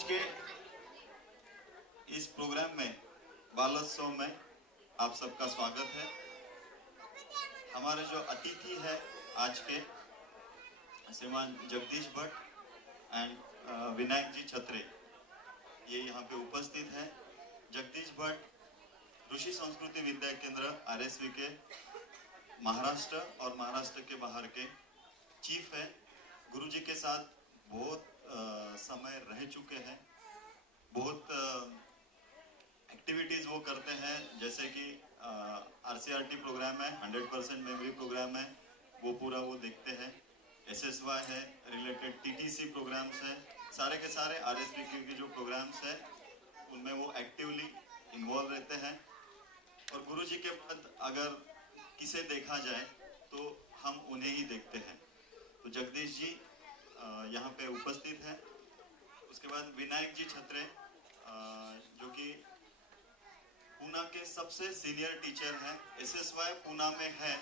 आज के इस प्रोग्राम में बालोत्सव में आप सबका स्वागत है। हमारे जो अतिथि है आज के श्रीमान जगदीश भट्ट एंड विनायक जी छत्रे, ये यहाँ पे उपस्थित है। जगदीश भट्ट ऋषि संस्कृति विद्या केंद्र आरएसवी के महाराष्ट्र और महाराष्ट्र के बाहर के चीफ है। गुरुजी के साथ बहुत समय रह चुके हैं। बहुत एक्टिविटीज़ वो करते हैं, जैसे कि आरसीआरटी प्रोग्राम है, 100% मेमोरी प्रोग्राम है, वो पूरा वो देखते हैं। एसएसवाई है, रिलेटेड टीटीसी प्रोग्राम्स है, सारे के सारे आरएसवी के जो प्रोग्राम्स है उनमें वो एक्टिवली इन्वॉल्व रहते हैं। और गुरुजी के बाद अगर किसे देखा जाए तो हम उन्हें ही देखते हैं। तो जगदीश जी यहाँ पे उपस्थित है। उसके बाद विनायक जी छत्रे जो कि पूना के सबसे सीनियर टीचर हैं। एसएसवाई पूना में है,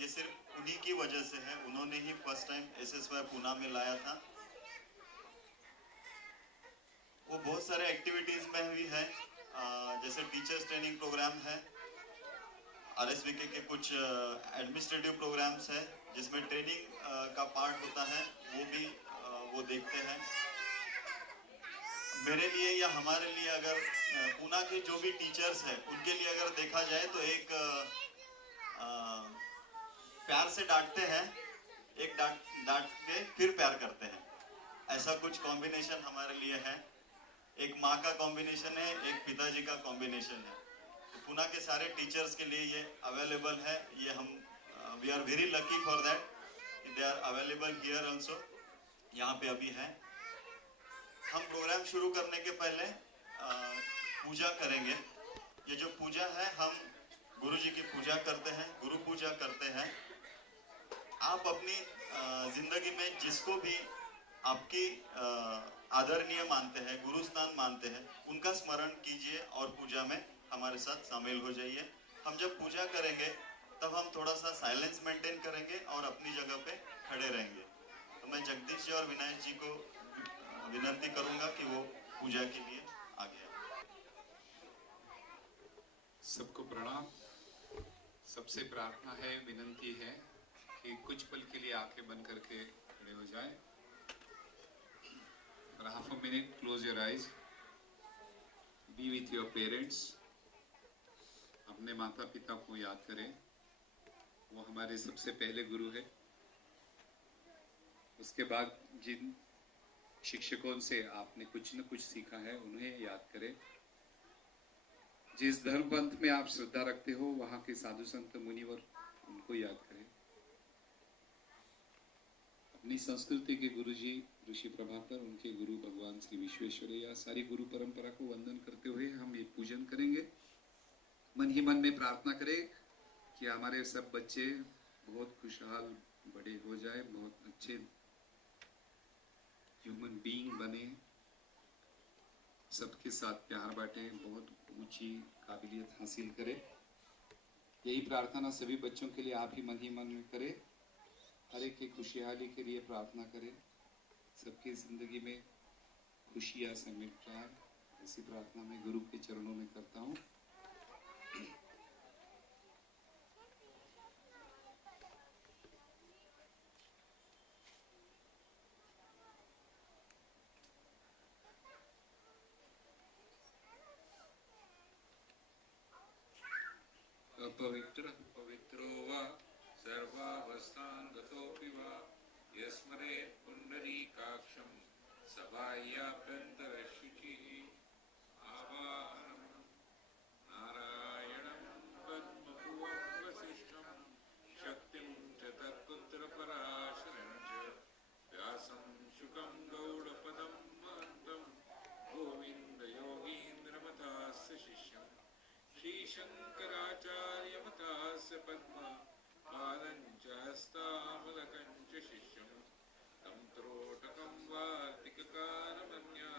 ये सिर्फ उन्हीं की वजह से है। उन्होंने ही फर्स्ट टाइम एसएसवाई पूना में लाया था। वो बहुत सारे एक्टिविटीज में भी है, जैसे टीचर्स ट्रेनिंग प्रोग्राम है, आरएसवीके के कुछ एडमिनिस्ट्रेटिव प्रोग्राम्स है जिसमें ट्रेनिंग का पार्ट होता है, वो भी वो देखते हैं। मेरे लिए या हमारे लिए अगर पूना के जो भी टीचर्स हैं उनके लिए अगर देखा जाए तो एक प्यार से डांटते हैं, एक डांट के फिर प्यार करते हैं, ऐसा कुछ कॉम्बिनेशन हमारे लिए है। एक माँ का कॉम्बिनेशन है, एक पिताजी का कॉम्बिनेशन है। तो पूना के सारे टीचर्स के लिए ये अवेलेबल है। ये हम we are very lucky for that, they are available here also, यहाँ पे अभी है। हम प्रोग्राम शुरू करने के पहले पूजा करेंगे। ये जो पूजा है, हम गुरु जी की पूजा करते हैं, गुरु पूजा करते हैं। आप अपनी जिंदगी में जिसको भी आपकी आदरणीय मानते हैं, गुरु स्थान मानते हैं, उनका स्मरण कीजिए और पूजा में हमारे साथ शामिल हो जाइए। हम जब पूजा करेंगे तब हम थोड़ा सा साइलेंस मेंटेन करेंगे और अपनी जगह पे खड़े रहेंगे। तो मैं जगदीश जी और विनायक जी को विनती करूंगा कि वो पूजा के लिए आगे आए। सबको प्रणाम। सबसे प्रार्थना है, विनती है कि कुछ पल के लिए आंखें बंद करके खड़े हो जाएं। For half a minute, close your eyes. Be with your parents. अपने माता पिता को याद करें, वो हमारे सबसे पहले गुरु है। उसके बाद जिन शिक्षकों से आपने कुछ न कुछ सीखा है उन्हें याद करें। जिस धर्म पंथ में आप श्रद्धा रखते हो वहाँ के साधु संत मुनिवर, उनको याद करें। अपनी संस्कृति के गुरु जी ऋषि प्रभाकर, उनके गुरु भगवान श्री विश्वेश्वरैया, सारी गुरु परंपरा को वंदन करते हुए हम ये पूजन करेंगे। मन ही मन में प्रार्थना करें कि हमारे सब बच्चे बहुत खुशहाल बड़े हो जाए, बहुत अच्छे ह्यूमन बीइंग बने, सबके साथ प्यार बांटे, बहुत ऊंची काबिलियत हासिल करें। यही प्रार्थना सभी बच्चों के लिए आप ही मन में करें। हर एक की खुशहाली के लिए प्रार्थना करें, सबकी जिंदगी में खुशियाँ समेट जाए, ऐसी प्रार्थना मैं गुरु के चरणों में करता हूँ। अपवित्र पवित्रो वा सर्वावस्थान गतोऽपि वा यस्मरेत् पुण्डरीकाक्षं सबाह्याभ्यन्तरशुचिः आवाहनं नारायणं पद्मभुवं शक्तिं च तत्पुत्रपराशरं च व्यासं शुकं गौडपदं महन्तं गोविन्दयोगीन्द्रमथास्य शिष्यं श्रीशङ्कराचार्यमथास्य पद्म पादं च हस्तामलकं च शिष्यं तं त्रोटकं वार्तिककारमन्या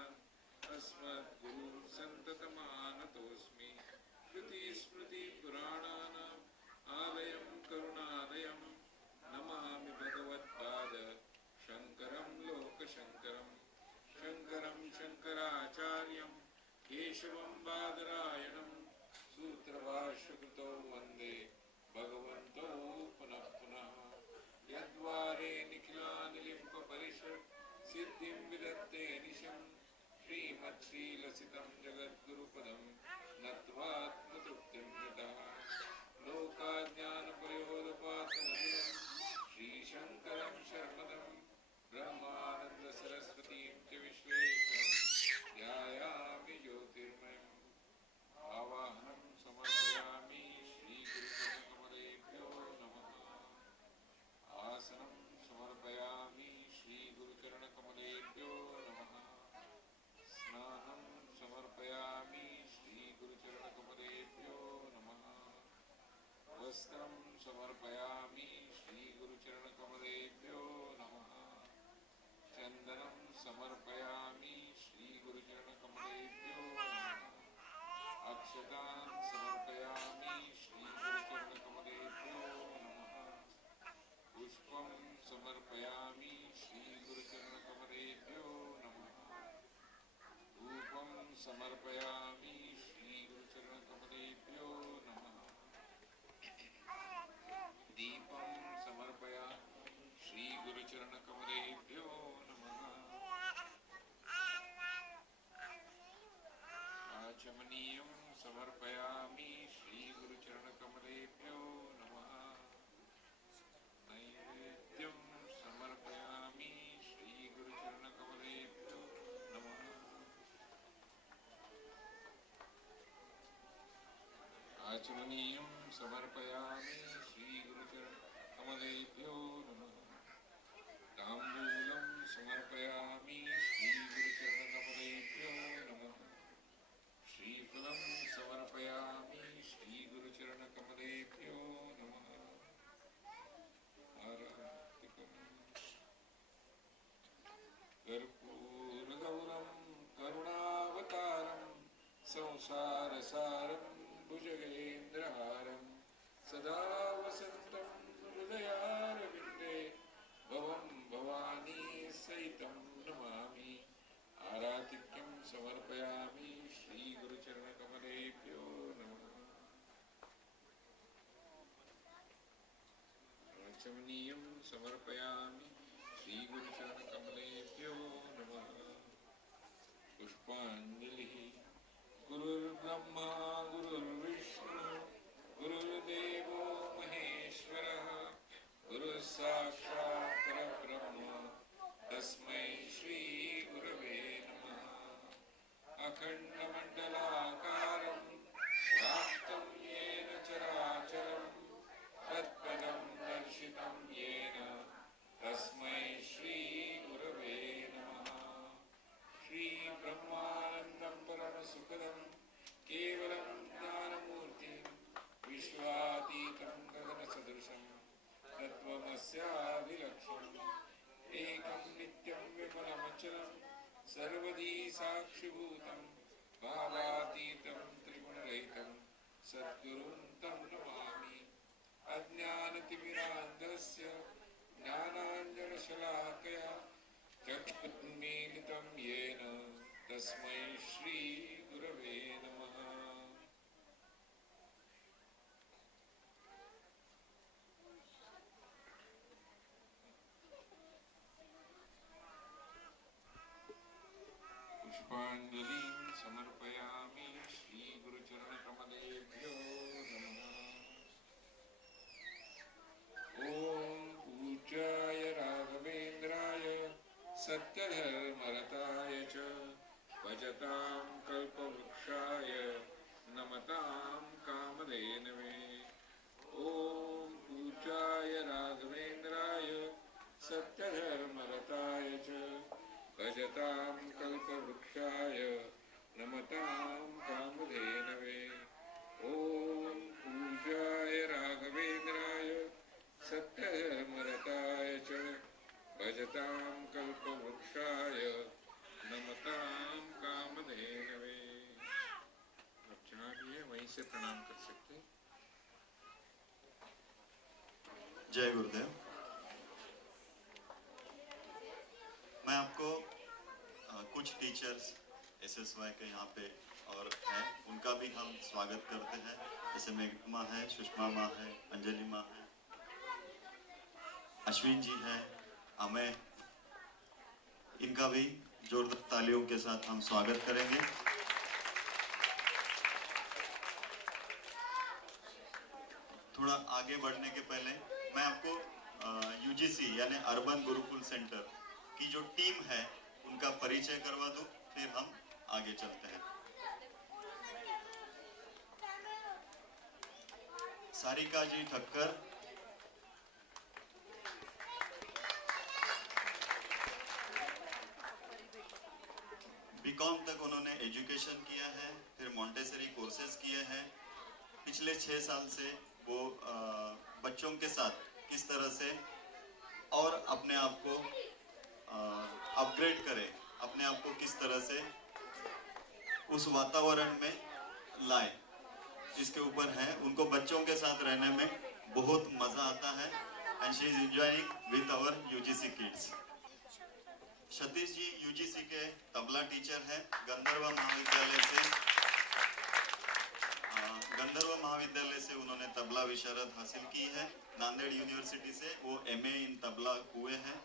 मच्छ्रीलसितं जगद्गुरुपदं नत्वात्मतृप्तिं यतः लोकाज्ञानपयोदपातनमिदं श्रीशङ्करं शर्मदं ब्रह्मानन्दसरस्वतीं च विश्वेश्वरं ध्यायामि ज्योतिर्मयम् आवाहनं समर्पयामि श्रीगुरुचरणकमलेभ्यो नमः आसनं समर्पयामि श्रीगुरुचरणकमलेभ्यो नमः स्नानं समर्पयामि श्रीगुरुचरणकमलेभ्यो नमः वस्त्रं समर्पयामि श्रीगुरुचरणकमलेभ्यो नमः चन्दनं समर्पयामि श्रीगुरुचरणकमलेभ्यो नमः अक्षतान् समर्पयामि श्रीगुरुचरणकमलेभ्यो नमः पुष्पं समर्पयामि श्रीगुरुचरणकमलेभ्यो नमः धूपं समर्पयामि श्रीगुरुचरणकमलेभ्यो नमः दीपं समर्पयामि श्रीगुरुचरणकमलेभ्यो नमः आचमनीयं समर्पयामि श्रीगुरुचरणकमलेभ्यो नमः नैवेद्यं समर्पयामि श्रीगुरुचरणकमलेभ्यो नमः आचमनीयं समर्पयामि श्रीगुरुचरणकमलेभ्यो नमः ताम्बूलं समर्पयामि श्रीगुरुचरणकमलेभ्यो नमः श्रीफलं समर्पयामि श्रीगुरुचरणकमलेभ्यो नमः आराधिकम् कर्पूरगौरं करुणावतारं संसारसारं भुजगेन्द्रहारं सदा वसन्तं हृदयारविन्दे भवं भवानी सहितं नमामि आराधिक्यं समर्पयामि श्रीगुरुचरणकमलेभ्यो नमः आचमनीयं समर्पयामि श्रीगुरुचरणकमलेभ्यो नमः पुष्पाञ्जलिः गुरुर्ब्रह्मा गुरुर्विष्णु गुरुर्देवो महेश्वरः गुरुः साक्षात् परब्रह्म तस्मै श्रीगुरवे नमः अखण्डमण्डलाकारं व्याप्तं येन चराचरं तत्पदं दर्शितं येन तस्मै श्रीगुरवे नमः श्रीब्रह्मानन्दं परमसुखदं केवलं ज्ञानमूर्तिं विश्वातीतं गगनसदृशं तत्त्वमस्यादिलक्ष्यम् एकं नित्यं विमलमचलं सर्वधी साक्षिभूतं भावातीतं त्रिगुणरहितं सद्गुरुं तं नमामि अज्ञानतिमिरान्धस्य ज्ञानाञ्जनशलाकया चक्षुर्मीलितं येन तस्मै श्रीगुरवे नमः पुष्पाञ्जलिं समर्पयामि श्रीगुरुचरणकमलेभ्यो नमः ॐ पूज्याय राघवेन्द्राय सत्यधर्मरताय च भजतां कल्पवृक्षाय नमतां कामधेनवे ॐ पूज्याय राघवेन्द्राय सत्यधर्मरताय च भजतां कल्पवृक्षाय नमतां कामधेनवे ॐ पूज्याय राघवेन्द्राय सत्यधर्मरताय च भजतां कल्पवृक्षाय नमतां कामधेनवे। अब जहाँ भी है वहीं से प्रणाम कर सकते हैं। जय गुरुदेव। मैं आपको कुछ टीचर्स SSY के यहाँ पे और हैं उनका भी हम स्वागत करते हैं। जैसे मेघना माँ है, सुषमा माँ है, अंजलि माँ है, अश्विन जी हैं, अमय, इनका भी जोरदार तालियों के साथ हम स्वागत करेंगे। थोड़ा आगे बढ़ने के पहले मैं आपको यूजीसी यानी अर्बन गुरुकुल सेंटर की जो टीम है उनका परिचय करवा दूं, फिर हम आगे चलते हैं। सारिका जी ठक्कर, बीकॉम तक उन्होंने एजुकेशन किया है, फिर मॉन्टेसरी कोर्सेज किए हैं। पिछले 6 साल से वो बच्चों के साथ किस तरह से और अपने आप को अपग्रेड करें, अपने आप को किस तरह से उस वातावरण में लाए, इसके ऊपर है। उनको बच्चों के साथ रहने में बहुत मजा आता है and she is enjoying with our UGC kids. Satish ji UGC के तबला टीचर हैं, गंधर्व महाविद्यालय से उन्होंने तबला विशारद हासिल की है। नांदेड़ यूनिवर्सिटी से वो एमए इन तबला हुए हैं।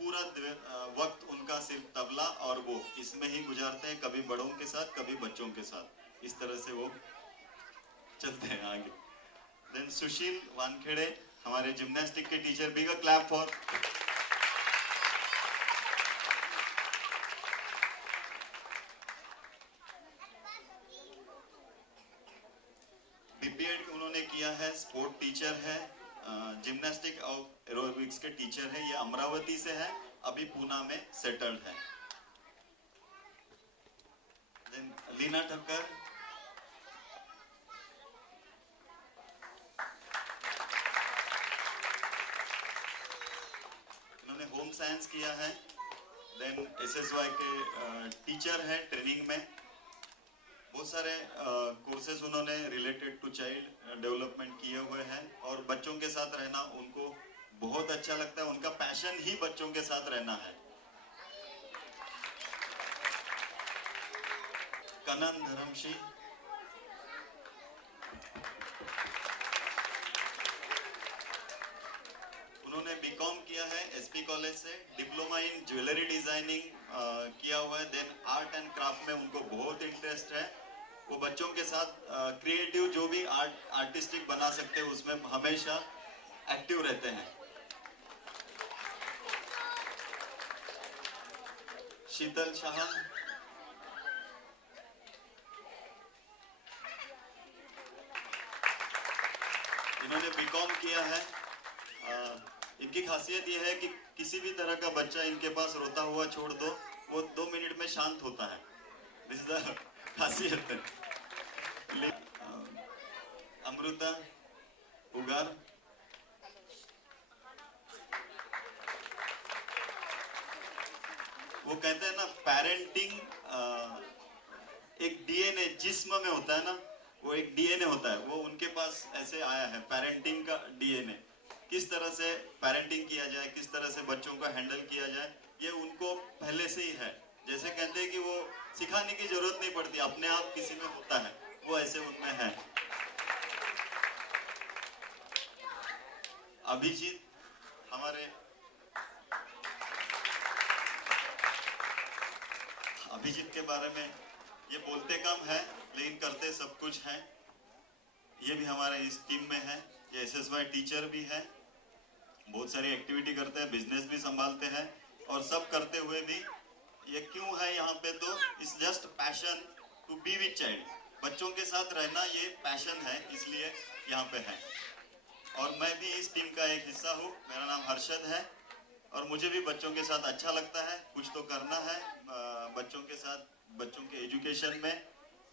पूरा वक्त उनका सिर्फ तबला और वो इसमें ही गुजारते हैं, कभी बड़ों के साथ कभी बच्चों के साथ, इस तरह से वो चलते हैं आगे। देन सुशील वानखेड़े हमारे जिम्नास्टिक के teacher, big a clap for. BPEd उन्होंने किया है, स्पोर्ट टीचर है, जिम्नास्टिक और एरोबिक्स के टीचर है। ये अमरावती से है, अभी पूना में सेटल्ड है। देन लीना ठक्कर, इन्होंने होम साइंस किया है। देन एसएसवाई के टीचर है, ट्रेनिंग में बहुत सारे कोर्सेज उन्होंने रिलेटेड टू चाइल्ड डेवलपमेंट किए हुए हैं और बच्चों के साथ रहना उनको बहुत अच्छा लगता है। उनका पैशन ही बच्चों के साथ रहना है। कनन धर्मशी, उन्होंने बीकॉम किया है एसपी कॉलेज से, डिप्लोमा इन ज्वेलरी डिजाइनिंग किया हुआ है। देन आर्ट एंड क्राफ्ट में उनको बहुत इंटरेस्ट है। वो बच्चों के साथ क्रिएटिव जो भी आर्टिस्टिक बना सकते हैं उसमें हमेशा एक्टिव रहते हैं। शीतल शाह, इन्होंने बीकॉम किया है। इनकी खासियत यह है कि किसी भी तरह का बच्चा इनके पास रोता हुआ छोड़ दो, वो 2 मिनट में शांत होता है। दिस इज द खासियत है। अमृता उगार, वो कहते हैं ना पेरेंटिंग एक डीएनए जिस्म में होता है ना, वो एक डीएनए होता है, वो उनके पास ऐसे आया है पेरेंटिंग का डीएनए। किस तरह से पेरेंटिंग किया जाए, किस तरह से बच्चों को हैंडल किया जाए, ये उनको पहले से ही है। जैसे कहते हैं कि वो सिखाने की जरूरत नहीं पड़ती, अपने आप किसी में होता है, वो ऐसे उनमें है। अभिजीत हमारे, अभिजीत के बारे में ये बोलते कम है लेकिन करते सब कुछ है। ये भी हमारे इस टीम में है। ये एसएसवाई टीचर भी है, बहुत सारी एक्टिविटी करते हैं, बिजनेस भी संभालते हैं और सब करते हुए भी ये क्यों है यहाँ पे, तो it's just passion to be with child. बच्चों के साथ रहना ये पैशन है, इसलिए यहाँ पे है। और मैं भी इस टीम का एक हिस्सा हूँ। मेरा नाम हर्षद है और मुझे भी बच्चों के साथ अच्छा लगता है। कुछ तो करना है बच्चों के साथ, बच्चों के एजुकेशन में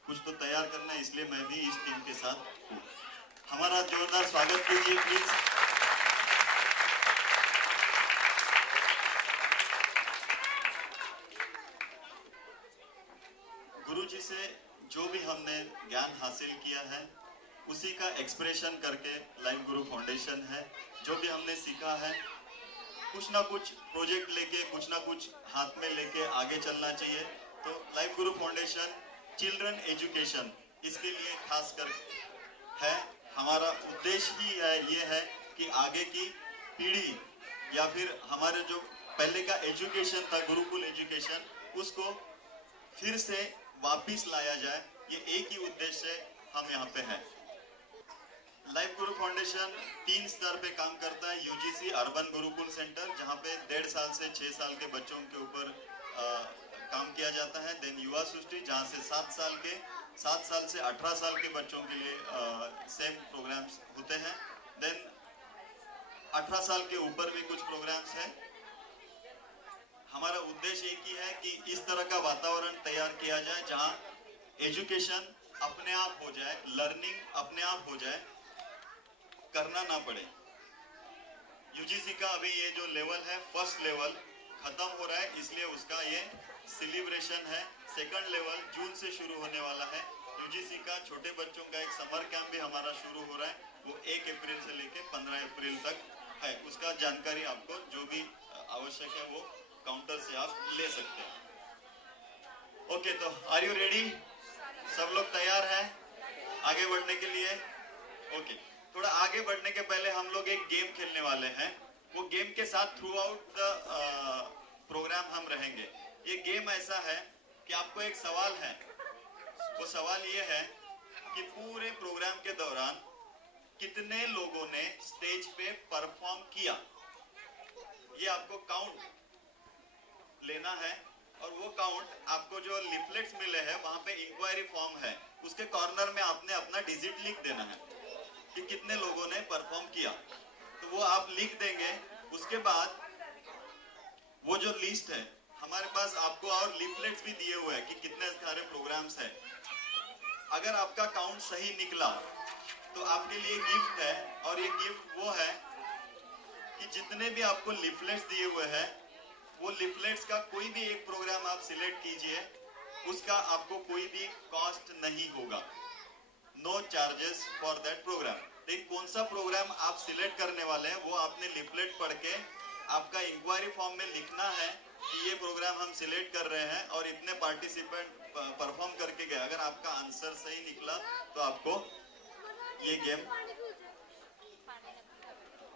कुछ तो तैयार करना है, इसलिए मैं भी इस टीम के साथ हूँ। हमारा जोरदार स्वागत कीजिए प्लीज। गुरुजी से जो भी हमने ज्ञान हासिल किया है उसी का एक्सप्रेशन करके लाइफ गुरु फाउंडेशन है। जो भी हमने सीखा है कुछ ना कुछ प्रोजेक्ट लेके, कुछ ना कुछ हाथ में लेके आगे चलना चाहिए। तो लाइफ गुरु फाउंडेशन चिल्ड्रन एजुकेशन इसके लिए खास कर है। हमारा उद्देश्य ही है ये है कि आगे की पीढ़ी या फिर हमारे जो पहले का एजुकेशन था गुरुकुल एजुकेशन, उसको फिर से वापिस लाया जाए, ये एक ही उद्देश्य हम यहाँ पे हैं। लाइफ गुरु फाउंडेशन 3 स्तर पे काम करता है। यूजीसी अर्बन गुरुकुल सेंटर, जहाँ पे 1.5 साल से 6 साल के बच्चों के ऊपर काम किया जाता है। देन युवा सृष्टि, जहाँ से 7 साल से 18 साल के बच्चों के लिए सेम प्रोग्राम्स होते हैं। देन 18 साल के ऊपर भी कुछ प्रोग्राम्स हैं। हमारा उद्देश्य एक ही है कि इस तरह का वातावरण तैयार किया जाए जहाँ एजुकेशन अपने आप हो जाए, लर्निंग अपने आप हो जाए, करना ना पड़े। यूजीसी का अभी ये जो लेवल है, फर्स्ट लेवल खत्म हो रहा है, इसलिए उसका ये सेलिब्रेशन है। सेकंड लेवल जून से शुरू होने वाला है। यूजीसी का छोटे बच्चों का एक समर कैंप भी हमारा शुरू हो रहा है, वो 1 अप्रैल से लेके 15 अप्रैल तक है। उसका जानकारी आपको जो भी आवश्यक है वो काउंटर से आप ले सकते हैं। ओके, तो आर यू रेडी? सब लोग तैयार हैं आगे बढ़ने के लिए? ओके, थोड़ा आगे बढ़ने के पहले हम लोग एक गेम खेलने वाले हैं। वो गेम के साथ थ्रू आउट द प्रोग्राम हम रहेंगे। ये गेम ऐसा है कि आपको एक सवाल है। वो सवाल ये है कि पूरे प्रोग्राम के दौरान कितने लोगों ने स्टेज पे परफॉर्म किया, ये आपको काउंट लेना है। और वो काउंट आपको जो लिफलेट्स मिले हैं वहां पे इंक्वायरी फॉर्म है, उसके कॉर्नर में आपने अपना डिजिट लिख देना है कि कितने लोगों ने परफॉर्म किया। तो वो आप लिख देंगे। उसके बाद वो जो लिस्ट है हमारे पास, आपको और लिफलेट्स भी दिए हुए हैं कि कितने सारे प्रोग्राम्स हैं। अगर आपका काउंट सही निकला तो आपके लिए गिफ्ट है। और ये गिफ्ट वो है कि जितने भी आपको लिफलेट्स दिए हुए हैं, वो लिफलेट्स का कोई भी एक प्रोग्राम आप सिलेक्ट कीजिए, उसका आपको कोई भी कॉस्ट नहीं होगा। No charges for that program. लेकिन कौन सा प्रोग्राम आप सिलेक्ट करने वाले हैं वो आपने लिफलेट पढ़ के आपका इंक्वायरी फॉर्म में लिखना है कि ये प्रोग्राम हम सिलेक्ट कर रहे हैं और इतने पार्टिसिपेंट परफॉर्म करके गए। अगर आपका आंसर सही निकला तो आपको ये गेम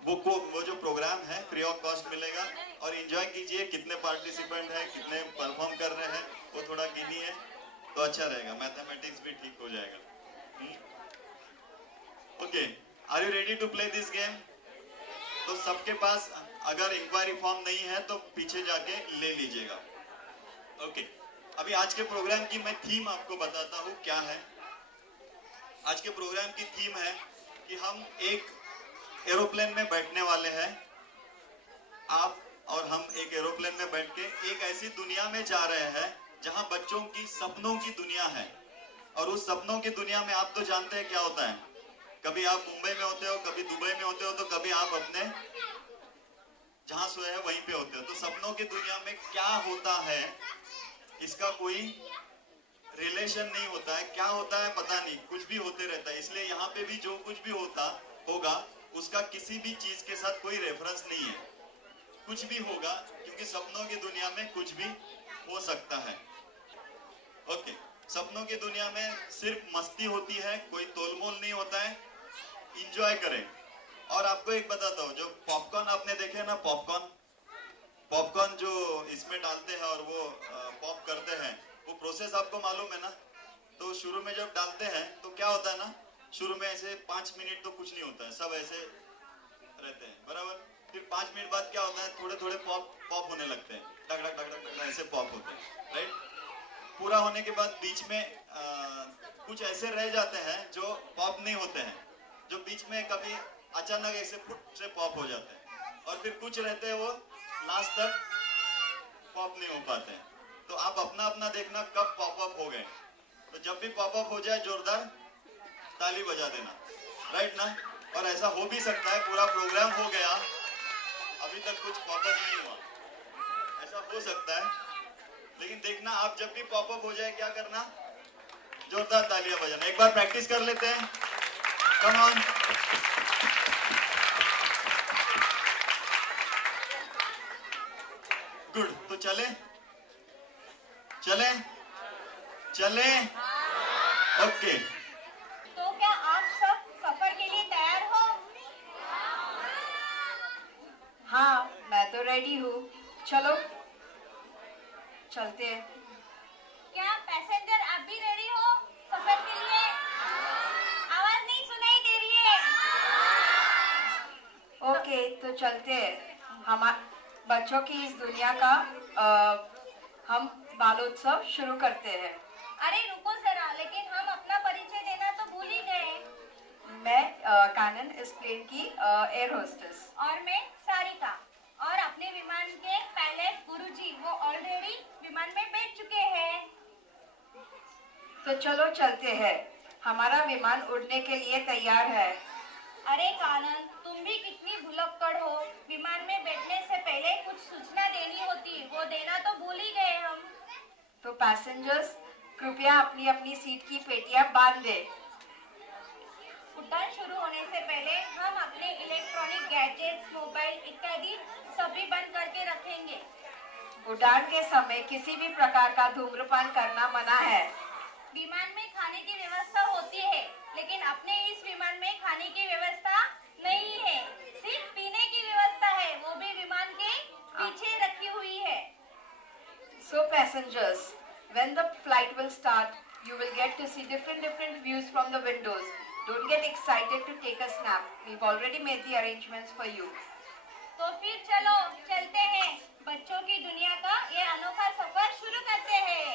वो जो प्रोग्राम है फ्री ऑफ कॉस्ट मिलेगा। और एंजॉय कीजिए। कितने पार्टिसिपेंट हैं, कितने परफॉर्म कर रहे हैं, वो थोड़ा गिनिए तो अच्छा रहेगा। मैथमेटिक्स भी ठीक हो जाएगा। Okay, are you ready to play this game? तो सबके पास अगर इंक्वायरी फॉर्म नहीं है तो पीछे जाके ले लीजिएगा। ओके, अभी आज के प्रोग्राम की मैं थीम आपको बताता हूँ क्या है। आज के प्रोग्राम की थीम है कि हम एक एरोप्लेन में बैठने वाले हैं। आप और हम एक एरोप्लेन में बैठ के एक ऐसी दुनिया में जा रहे हैं जहां बच्चों की सपनों की दुनिया है। और उस सपनों की दुनिया में आप तो जानते हैं क्या होता है। कभी आप मुंबई में होते हो, कभी दुबई में होते हो, तो कभी आप अपने जहां सोए हैं वहीं पे होते हो। तो सपनों की दुनिया में क्या होता है इसका कोई रिलेशन नहीं होता है। क्या होता है पता नहीं, कुछ भी होते रहता है। इसलिए यहाँ पे भी जो कुछ भी होता होगा उसका किसी भी चीज के साथ कोई रेफरेंस नहीं है। कुछ भी होगा, क्योंकि सपनों की दुनिया में कुछ भी हो सकता है। ओके, सपनों की दुनिया में सिर्फ मस्ती होती है, कोई तोलमोल नहीं होता है। इंजॉय करें। और आपको एक बताता हूँ, जो पॉपकॉर्न आपने देखे ना, पॉपकॉर्न जो इसमें डालते हैं और वो पॉप करते हैं, वो प्रोसेस आपको मालूम है ना। तो शुरू में जब डालते हैं तो क्या होता है ना, शुरू में ऐसे 5 मिनट तो कुछ नहीं होता है, सब ऐसे रहते हैं, बराबर। फिर 5 मिनट बाद क्या होता है, थोड़े थोड़े पॉप होने लगते हैं, डग डग डग डग ऐसे पॉप होते हैं, राइट। पूरा होने के बाद बीच में कुछ ऐसे रह जाते हैं जो पॉप नहीं होते हैं, जो बीच में कभी अचानक ऐसे फुट से पॉप हो जाते हैं। और फिर कुछ रहते हैं वो लास्ट तक पॉप नहीं हो पाते हैं। तो आप अपना अपना देखना कब पॉप अप हो गए। तो जब भी पॉप अप हो जाए जोरदार ताली बजा देना, राइट ना। और ऐसा हो भी सकता है पूरा प्रोग्राम हो गया, अभी तक कुछ पॉप अप नहीं हुआ, ऐसा हो सकता है। लेकिन देखना, आप जब भी पॉप अप हो जाए क्या करना, जोरदार तालियां बजाना। एक बार प्रैक्टिस कर लेते हैं, कम ऑन। गुड, तो चले चले चले। ओके, तो क्या आप सब सफर के लिए तैयार हो? हाँ, मैं तो रेडी हूँ। चलो। चलते हैं। क्या पैसेंजर आप भी रेडी हो सफर के लिए? आवाज नहीं सुनाई दे रही है। ओके, तो चलते हैं। हम बच्चों की इस दुनिया का हम बालोत्सव शुरू करते हैं। अरे रुको जरा, लेकिन हम अपना परिचय देना तो भूल ही गए। मैं कानन इस प्लेन की एयर होस्टेस। और मैं सारिका। और अपने विमान के पायलट गुरुजी, वो ऑलरेडी विमान में बैठ चुके हैं। तो चलो चलते हैं, हमारा विमान उड़ने के लिए तैयार है। अरे कानन, तुम भी कितनी भुलक्कड़ हो। विमान में बैठने से पहले कुछ सूचना देनी होती, वो देना तो भूल ही गए हम। तो पैसेंजर्स कृपया अपनी अपनी सीट की पेटियां बांध दें। उड़ान शुरू होने से पहले हम अपने इलेक्ट्रॉनिक गैजेट्स, मोबाइल इत्यादि सभी बंद करके रखेंगे। उड़ान के समय किसी भी प्रकार का धूम्रपान करना मना है। विमान में खाने की व्यवस्था होती है, लेकिन अपने इस विमान में खाने की व्यवस्था नहीं है। सिर्फ पीने की व्यवस्था है, वो भी विमान के पीछे रखी हुई है। So passengers, when the flight will start, you will get to see different views from the windows. Don't get excited to take a snap. We've already made the arrangements for you. तो फिर चलो चलते हैं, बच्चों की दुनिया का ये अनोखा सफर शुरू करते हैं।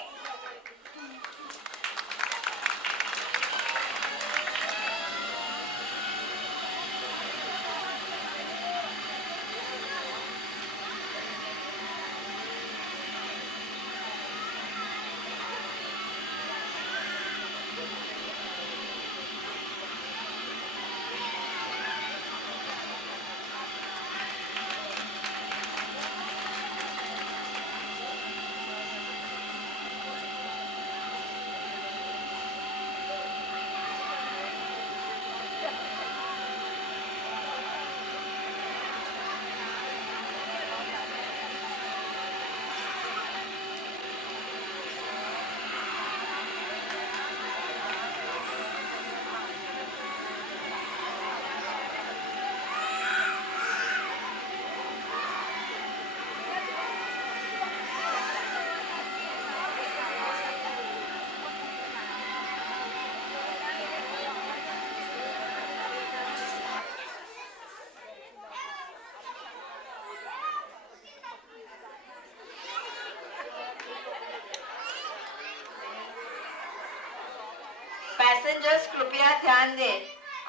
पैसेंजर्स कृपया ध्यान दें।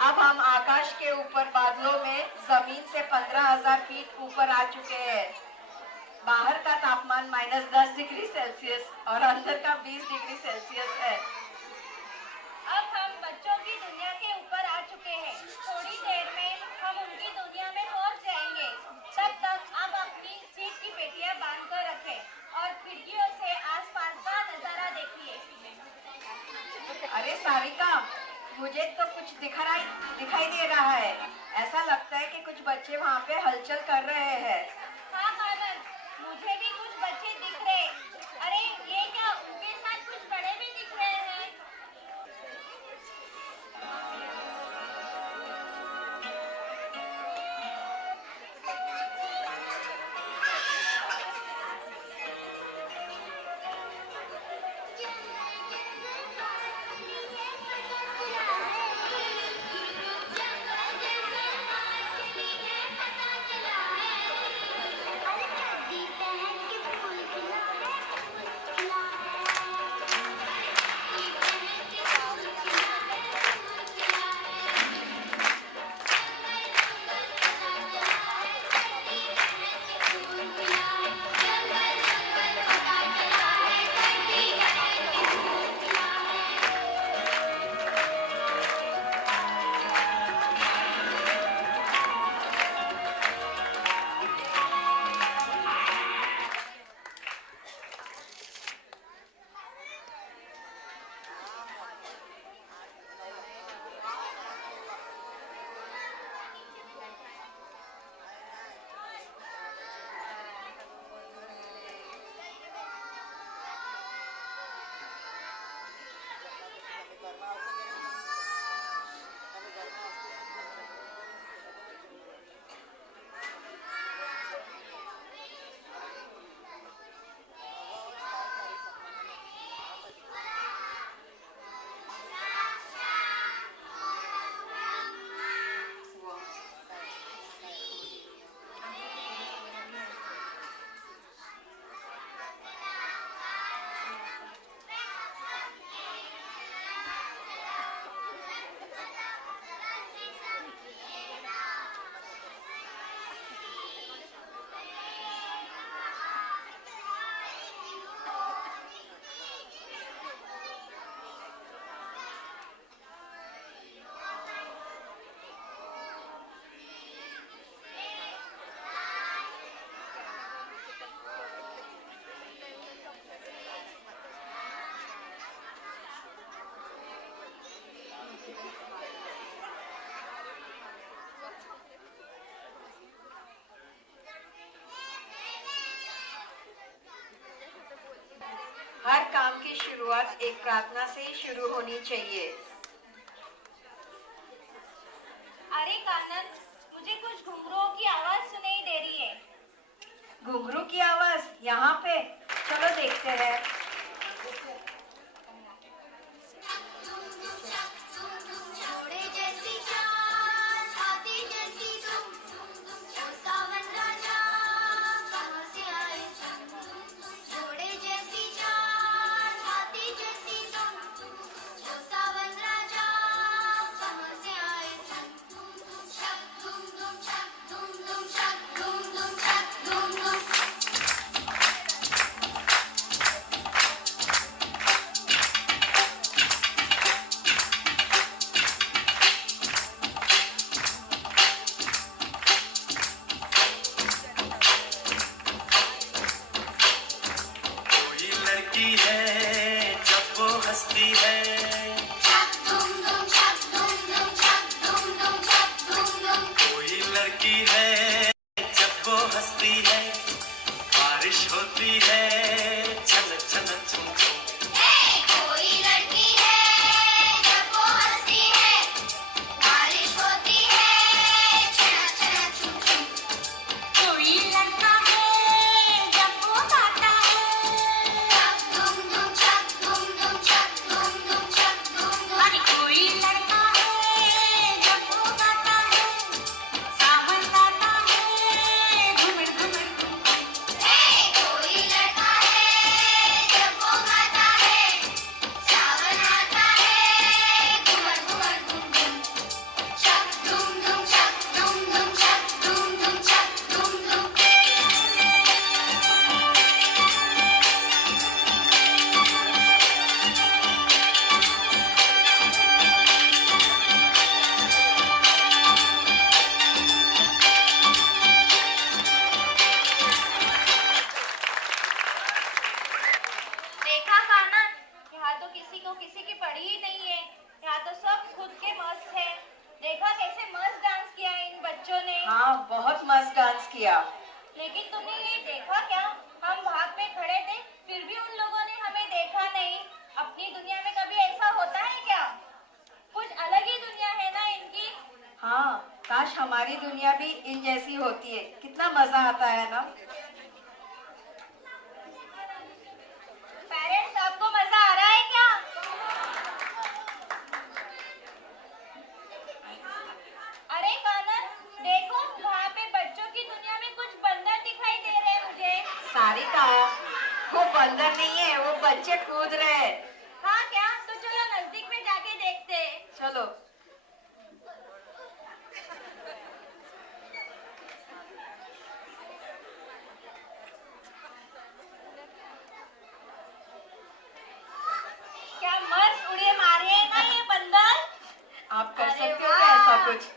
अब हम आकाश के ऊपर बादलों में जमीन से 15,000 फीट ऊपर आ चुके हैं। बाहर का तापमान -10 डिग्री सेल्सियस और अंदर का 20 डिग्री सेल्सियस है। अब हम बच्चों की दुनिया के ऊपर आ चुके हैं। थोड़ी देर में हम उनकी दुनिया में पहुंच जाएंगे। तब तक आप अपनी सीट की पेटियां बांध कर रखें और खिड़कियों से आसपास का नजारा देखिए। अरे सारिका, मुझे तो कुछ दिखाई दे रहा है। ऐसा लगता है कि कुछ बच्चे वहाँ पे हलचल कर रहे हैं। हाँ कानन, मुझे भी कुछ बच्चे दिख रहे। अरे ये क्या, उनके साथ कुछ बड़े भी दिख रहे हैं। की शुरुआत एक प्रार्थना से ही शुरू होनी चाहिए। अरे कानन, मुझे कुछ घुंघरुओं की आवाज सुनाई दे रही है। घुंघरू की आवाज यहाँ पे? चलो देखते हैं। घोड़े जैसी चाल, हाथी जैसी दुम, ओ सावन राजा कहाँ से आए तुम? घोड़े जैसी चाल, हाथी जैसी दुम, ओ सावन राजा कहाँ से आए तुम? छक दुम दुम छक दुम दुम छक दुम दुम छक दुम दुम। कोई लड़की है जब वो हंसती है, छक दुम दुम छक दुम दुम छक दुम दुम छक दुम दुम। कोई लड़की है जब वो हंसती है, बारिश होती है छनक छनक झुम झुम। कोई लड़की है जब वो हंसती है, बारिश होती है छनक छनक छुम छुम। कोई लड़का है जब वो गाता है, छक दुम दुम छक दुम दुम छक दुम दुम छक दुम दुम। अरे कोई लड़का है जब वो गाता है, सावन गाता है घुमर घुमर घुम घुम। कोई लड़का है जब वो गाता है, सावन आता है घुमर घुमर घुम घुम। छक दुम दुम छक दुम दुम छक दुम दुम छक दुम दुम। देखा कानन, यहाँ तो किसी को किसी की पड़ी ही नहीं है। यहाँ तो सब खुद के मस्त है। देखा कैसे मस्त डांस किया है इन बच्चों ने। हाँ, बहुत मस्त डांस किया। लेकिन तुमने ये देखा क्या, हम भाग में खड़े थे फिर भी उन लोगों ने हमें देखा नहीं। अपनी दुनिया में कभी ऐसा होता है क्या? कुछ अलग ही दुनिया है ना इनकी। हाँ, काश हमारी दुनिया भी इन जैसी होती है, कितना मजा आता है ना। पेरेंट्स, आपको मजा आ रहा है क्या? अरे कानन, देखो वहाँ पे बच्चों की दुनिया में कुछ बंदर दिखाई दे रहे हैं मुझे। सारिका, वो बंदर नहीं है, वो बच्चे कूद रहे हैं। हाँ क्या? तो चलो नजदीक में जाके देखते हैं। चलो। क्या मस्त उड़े मारे हैं ना ये बंदर। आप कर अरे सकते हो वाह। क्या ऐसा कुछ?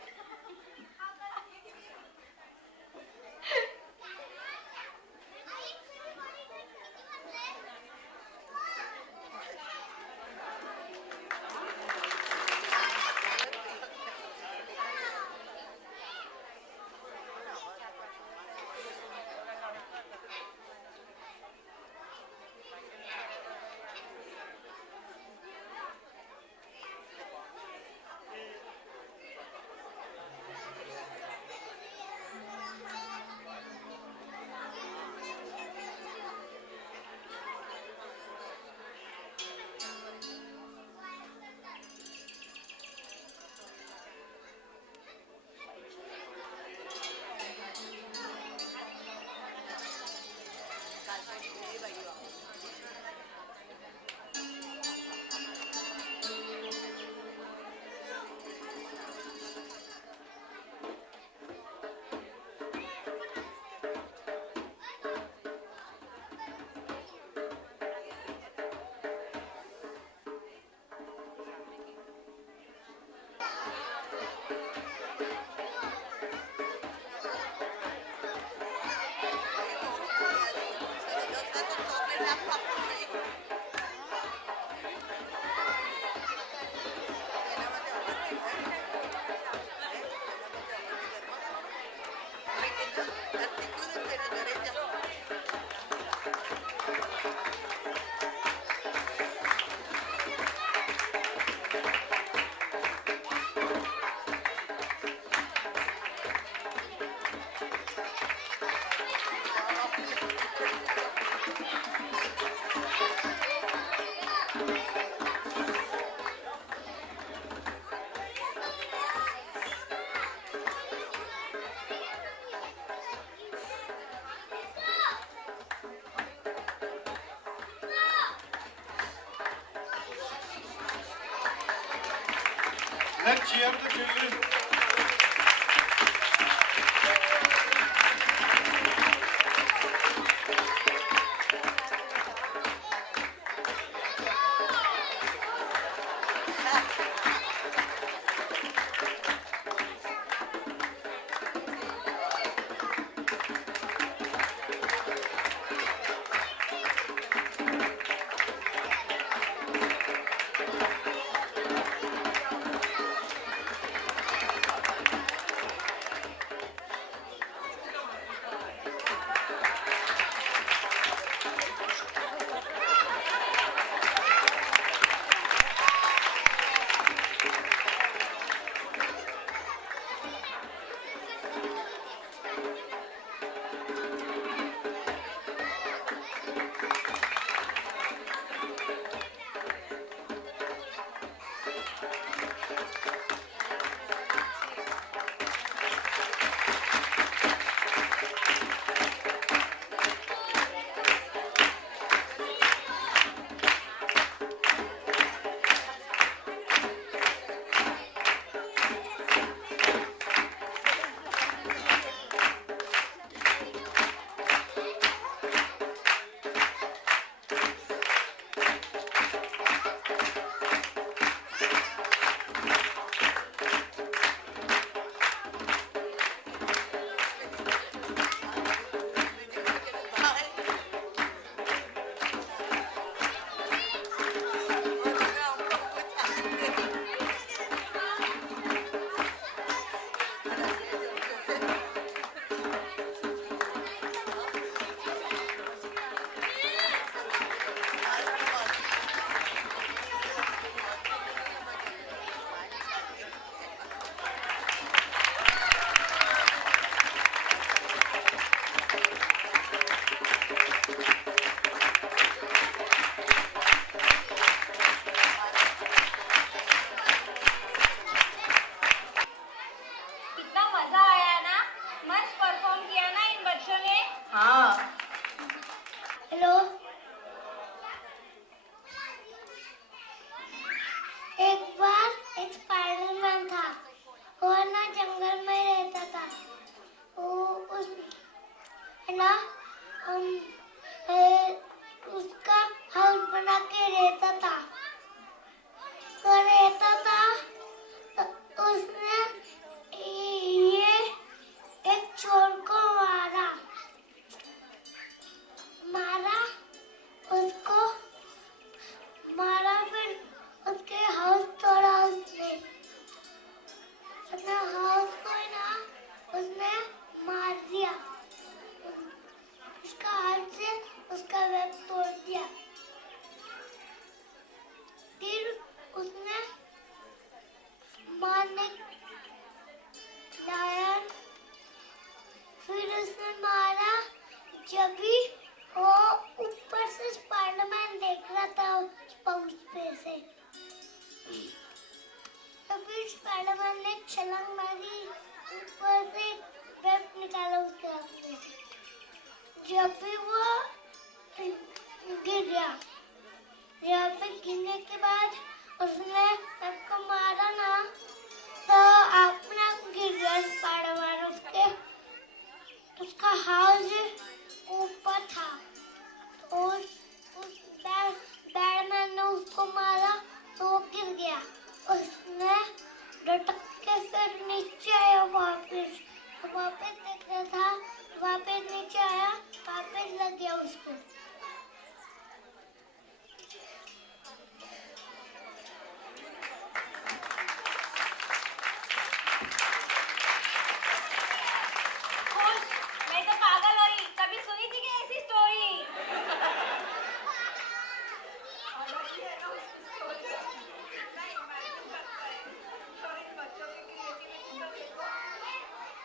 Let's cheer the children.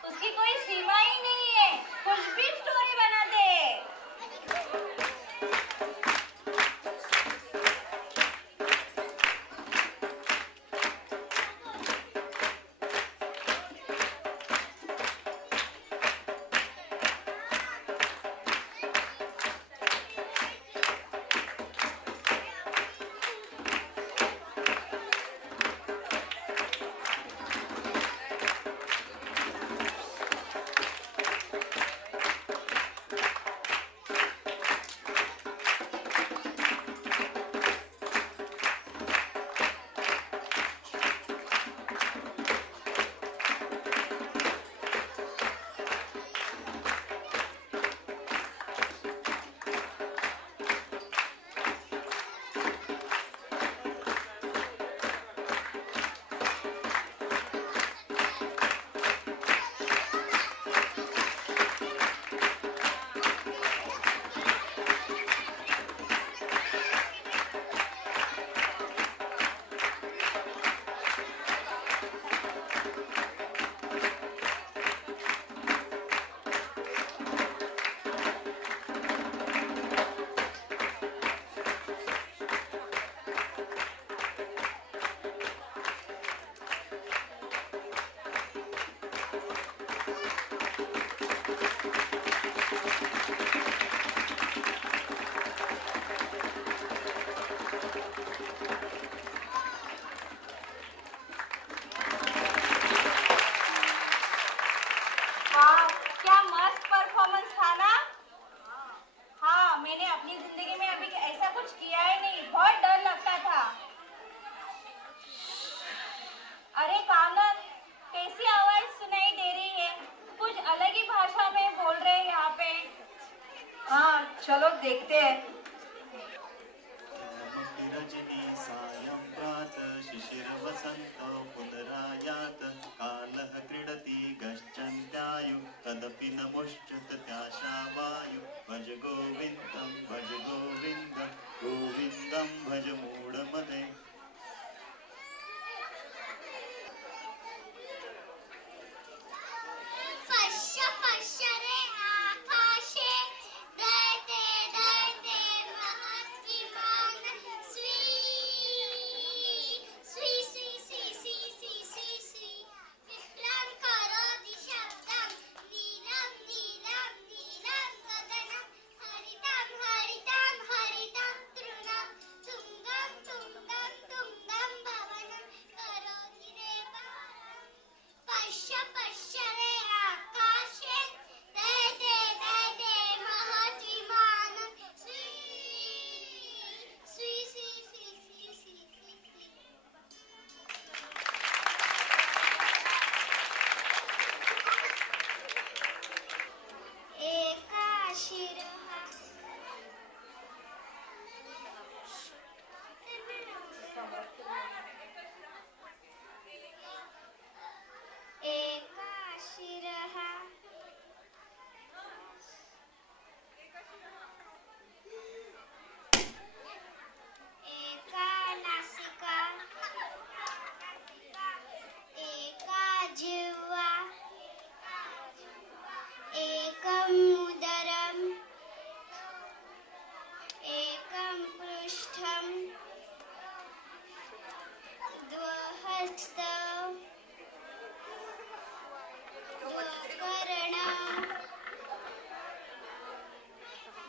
उसकी कोई सीमा ही नहीं है, कुछ भी स्टोरी बना दे। मैंने अपनी जिंदगी में अभी ऐसा कुछ किया ही नहीं, बहुत डर लगता था। अरे कानन, कैसी आवाज सुनाई दे रही है? कुछ अलग ही भाषा में बोल रहे हैं यहाँ पे। हाँ चलो देखते हैं। रजनी सायं प्रातः शिशिरवसन्तौ पुनरायात कालः क्रीडति गच्छन्त्यायु तदपि न मुष्यत्याशा वायु भज गोविन्दं गोविन्दं भज मूढमते। पश्य पश्य रे आकाशे दयते दयते महत्विमान श्री श्री श्री श्री श्री श्री श्री श्री विप्रां करोति शब्दं नीलं नीलं नीलं गगनं हरितं हरितं हरितं तृणं तुङ्गं तुङ्गं तुङ्गं भवनं करोति रे भारम्। पश्य पश्य रे आकाशे दयते दयते महत्विमानं श्री श्री श्री श्री श्री श्री श्री एका शिरः एका शिरः एका नासिका एका जिह्वा एकं उदरम् एकं पृष्ठं द्वहस्तौ द्वकर्णौ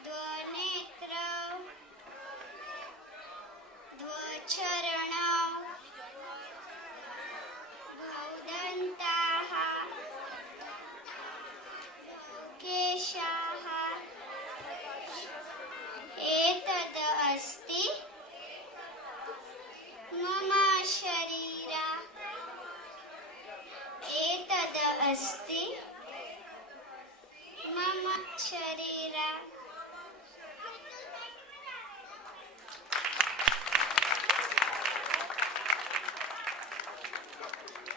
द्वनेत्रौ द्वचरणौ द्वौदन्ताः केशाः एतद् अस्ति मम शरीर एतद् अस्ति मम शरीर।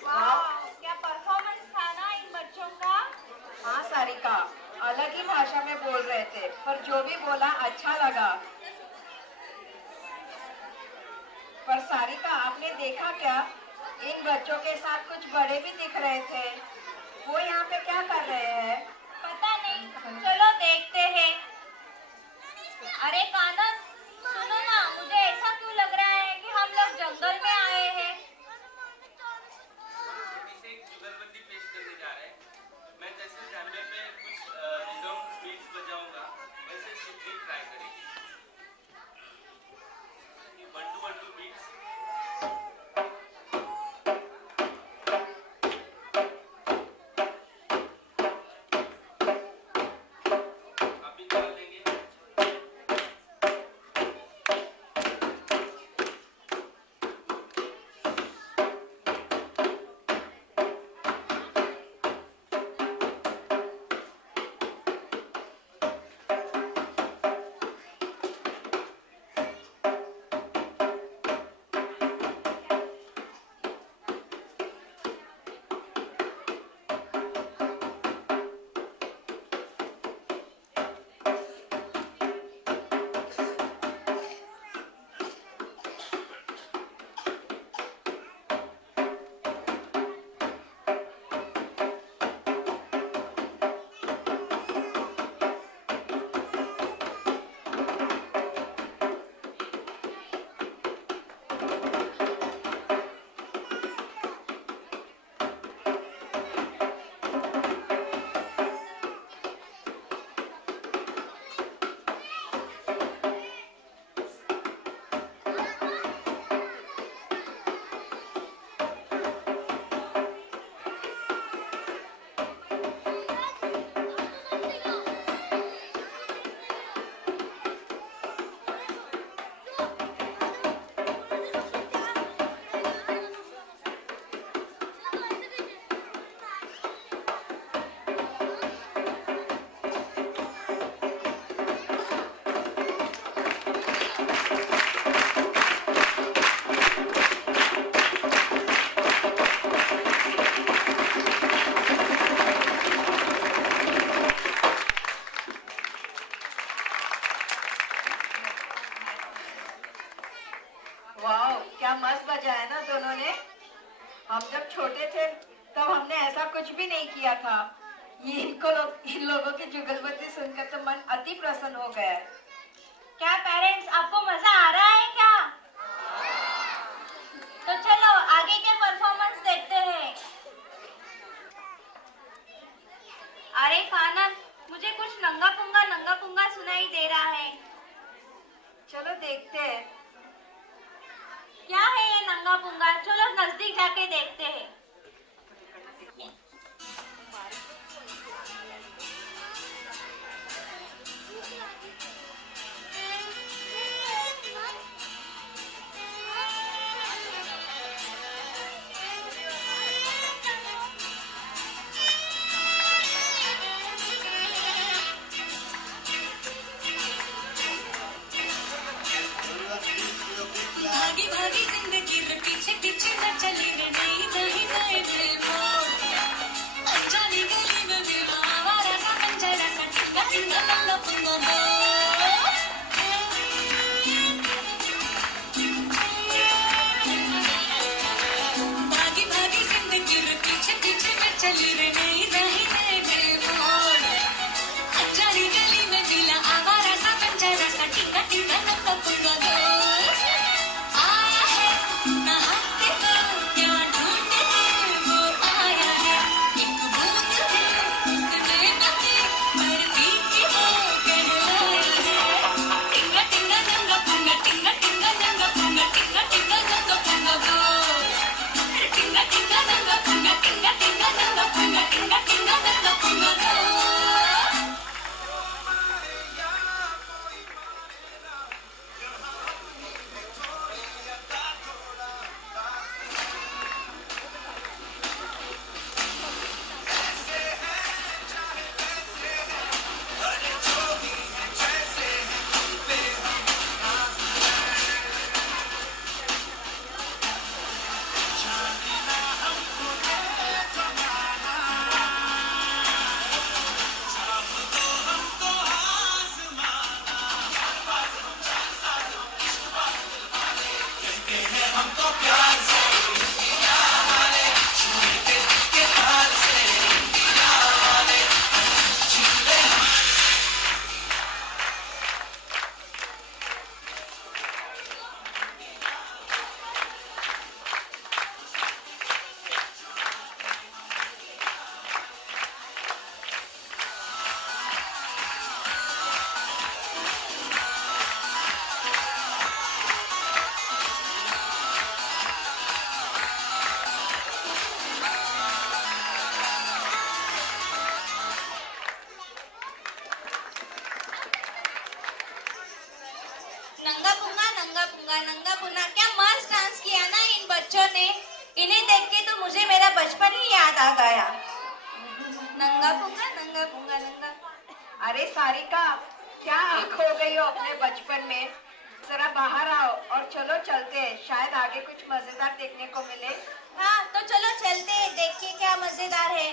वाह, क्या परफॉर्मेंस था ना इन बच्चों का। हाँ सारिका, अलग ही भाषा में बोल रहे थे पर जो भी बोला अच्छा लगा। पर सारिका, आपने देखा क्या? इन बच्चों के साथ कुछ बड़े भी दिख रहे थे। वो यहाँ पे क्या कर रहे हैं? पता नहीं, चलो देखते हैं। अरे कानन, सुनो ना, मुझे ऐसा क्यों लग रहा है कि हम लोग जंगल में आए हैं। इसे एक जुगलबंदी पेश करने जा रहे हैं। मैं जैसे कैमरे पे कुछ रिदम बीट्स बजाऊंगा, वैसे सिंपली ट्राई करेंगे। 1 2 1 2 बीट्स। आप भी निकाल देंगे। क्या मस्त बजाया ना दोनों ने। हम जब छोटे थे तब हमने ऐसा कुछ भी नहीं किया था। इन लोगों की जुगलबंदी सुनकर तो मन अति प्रसन्न हो गया है। क्या पेरेंट्स, आपको मजा आ रहा है क्या? तो चलो आगे के परफॉर्मेंस देखते हैं। अरे कानन, मुझे कुछ नंगा पुंगा सुनाई दे रहा है। चलो देखते हैं। क्या है ये नंगा पुंगा? चलो नजदीक जाके देखते हैं। भागी भागी जिंदगी रे पीछे पीछे न चली रे नई नई नए नए मोड़ अनजानी गली में भी आवारा सा पंजरा सा टिंगा टिंगा नंगा पुंगा भागी भागी जिंदगी रे पीछे पीछे न चली रे नई नई नए नए मोड़ अनजानी गली में भी आवारा सा पंजरा सा टिंगा टिंगा नंगा पुंगा आया है कहाँ से वो क्या ढूंढते वो आया है एक बूंद है उसमें नदी मरती की वो कहलाई है टिंगा टिंगा नंगा पुंगा टिंगा टिंगा नंगा पुंगा टिंगा टिंगा नंगा पुंगा वो टिंगा टिंगा नंगा पुंगा टिंगा टिंगा नंगा पुंगा टिंगा टिंगा नंगा पुंगा वो नंगा पुंगा, क्या मस्त डांस किया ना इन बच्चों ने। इन्हें देख के तो मुझे मेरा बचपन ही याद आ गया। नंगा पुंगा नंगा पुंगा नंगा। अरे सारिका, क्या खो गई हो अपने बचपन में? जरा बाहर आओ और चलो चलते हैं, शायद आगे कुछ मजेदार देखने को मिले। हाँ तो चलो चलते हैं, देखिए क्या मजेदार है।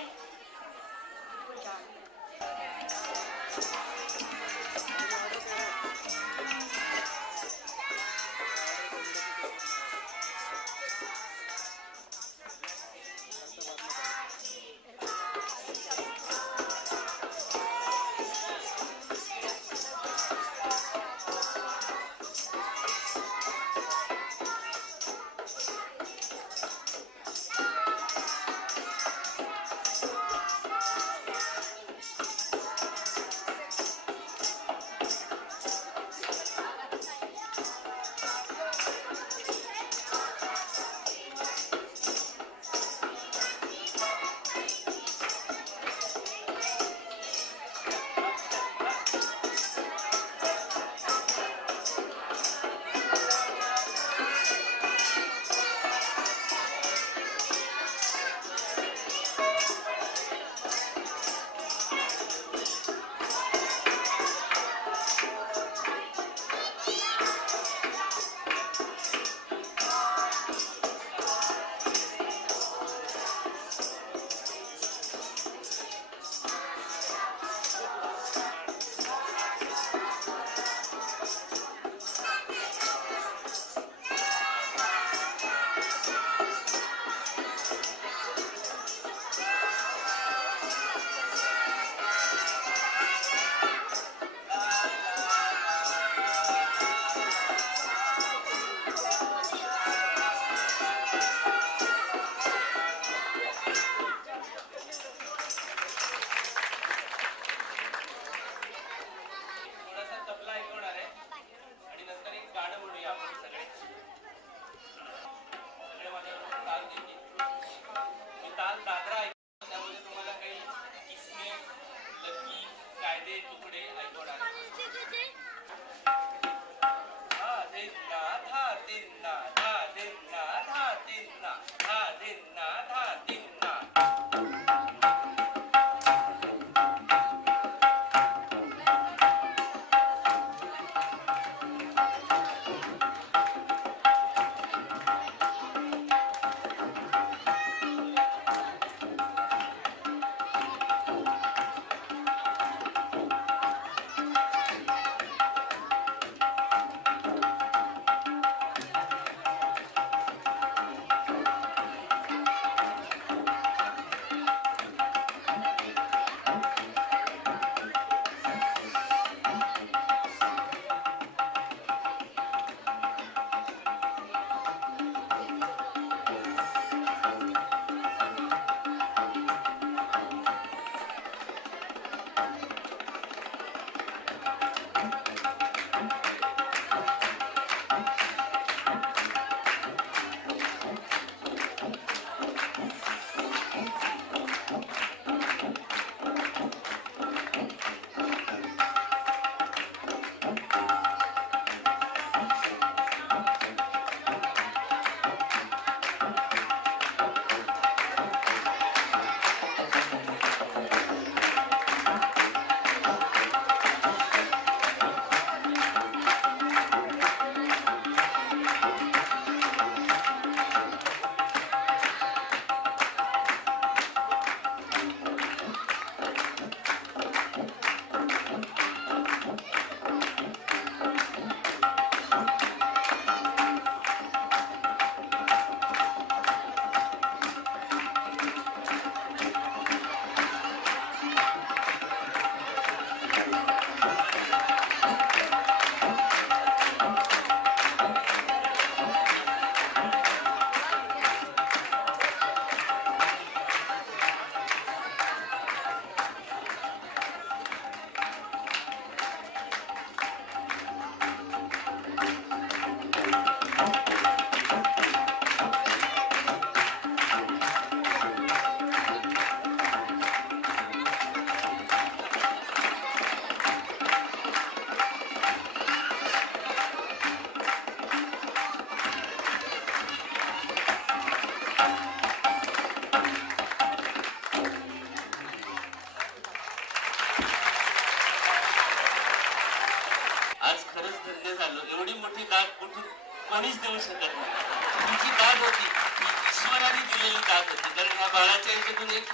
आज खरंच धन्य झालो. एवढी मोठी दाद कुठून कोणीच देऊ शकत नाही. ही जी दाद होती ती ईश्वराने दिलेली दाद होती. कारण ह्या बाळाच्या याच्यातून एक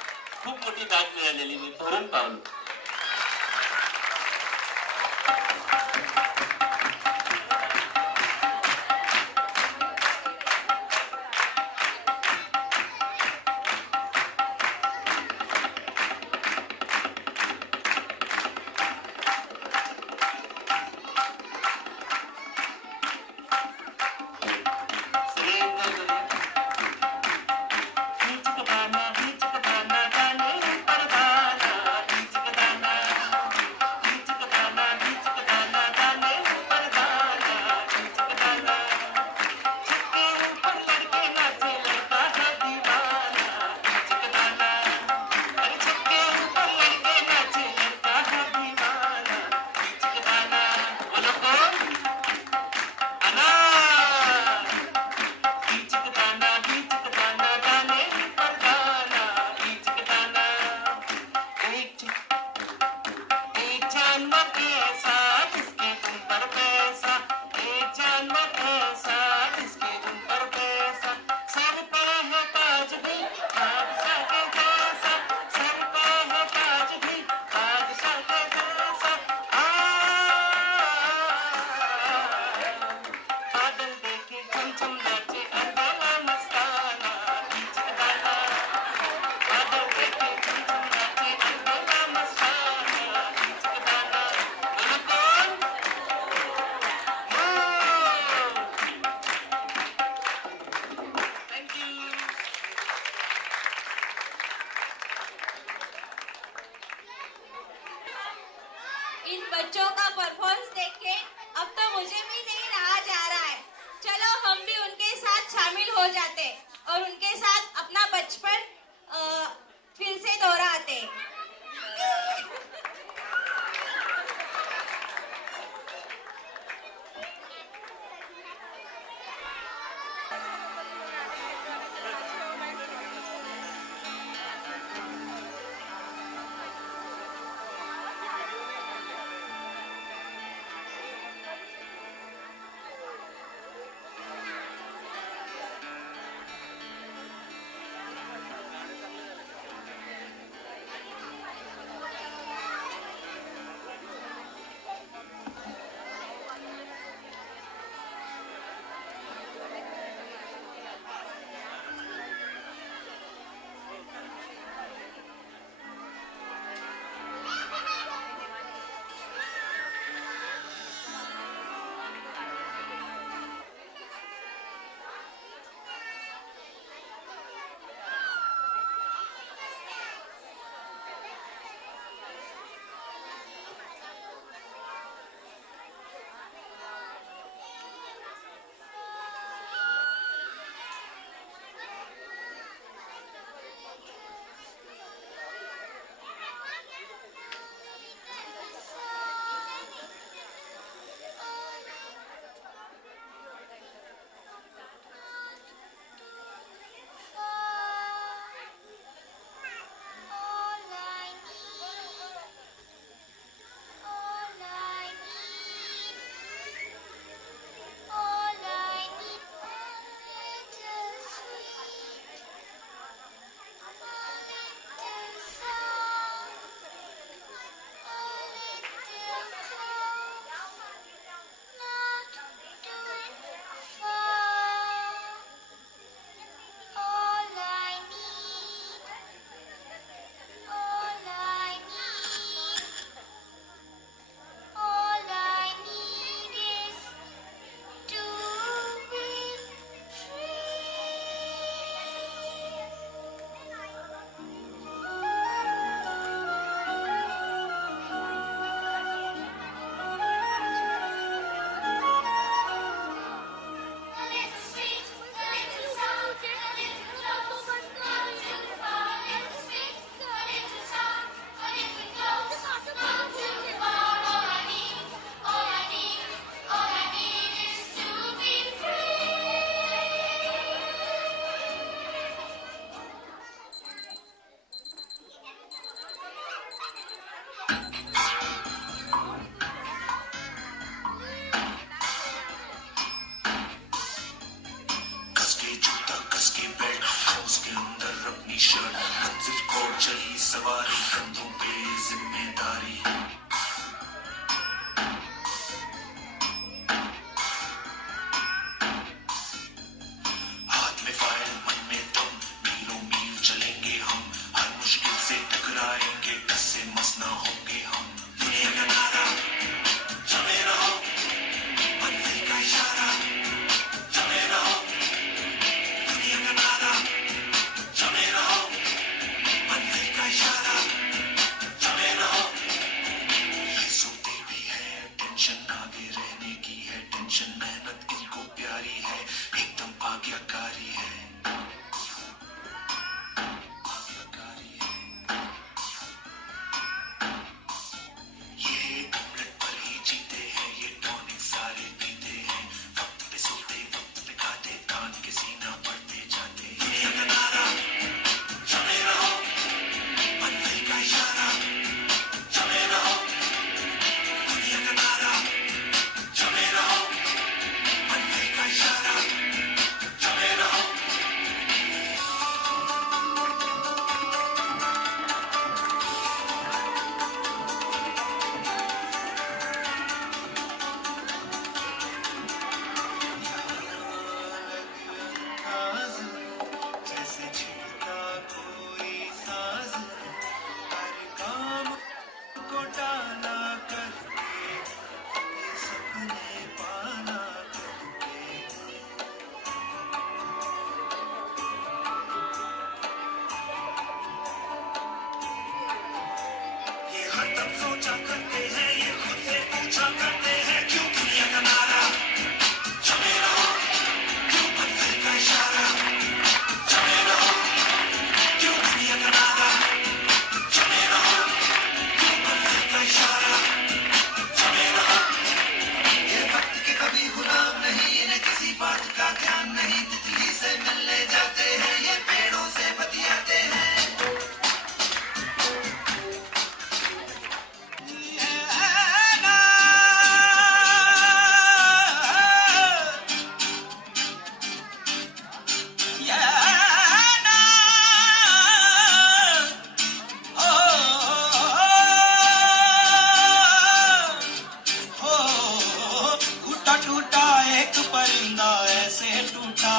खूप मोठी दाद मिळालेली मी भरून पावलो. इन बच्चों का परफॉर्मेंस देख के अब तो मुझे भी नहीं रहा जा रहा है. चलो हम भी उनके साथ शामिल हो जाते और उनके साथ अपना बचपन फिर से दोहराते. टेंशन मेहनत इनको प्यारी है, एकदम आज्ञाकारी है, आज्ञाकारी है। ये ऑमलेट पर ही जीते हैं, ये टॉनिक सारे पीते हैं, वक्त पे सोते वक्त पे खाते, कान के सीना पड़ते जाते। दुनिया का नारा जमे रहो, मंजिल का इशारा जमे रहो, दुनिया का नारा जमे रहो, मंजिल का इशारा जमे रहो। जैसे छिड़ता कोई साज, हर काम को डाला करके, ये सपने पाना करके। ये हरदम सोचा करते हैं, ये खुद से पूछा करते हैं, क्यों दुनिया का नारा जमे रहो, क्यों मंजिल का इशारा जमे रहो, क्यों दुनिया का नारा जमे रहो, क्यों मंजिल का इशारा जमे रहो। ये वक्त के कभी गुलाम नहीं, इन्हें किसी बात का ध्यान नहीं, तितली से मिलने जाते हैं, ये पेड़ों से बतियाते हैं। टूटा टूटा एक परिंदा ऐसे टूटा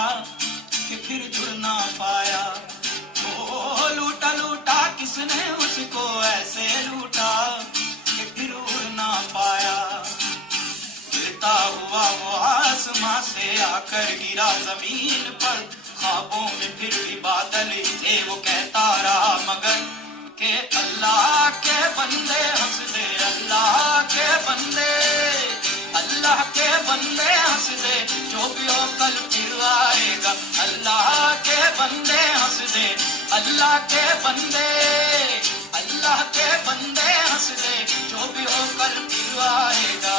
कि फिर जुड़ ना पाया। ओ लूटा लूटा किसने उसको ऐसे लूटा कि फिर उड़ ना पाया। गिरता हुआ वो आसमां से आकर गिरा जमीन पर, ख्वाबों में फिर भी बादल ही थे, वो कहता रहा मगर के अल्लाह के बंदे हंस दे, अल्लाह के बंदे, अल्लाह के बंदे हंस दे, जो भी हो कल फिर आएगा। अल्लाह के बंदे हंस दे, अल्लाह के बंदे, अल्लाह के बंदे हंस दे, जो भी हो कल फिर आएगा।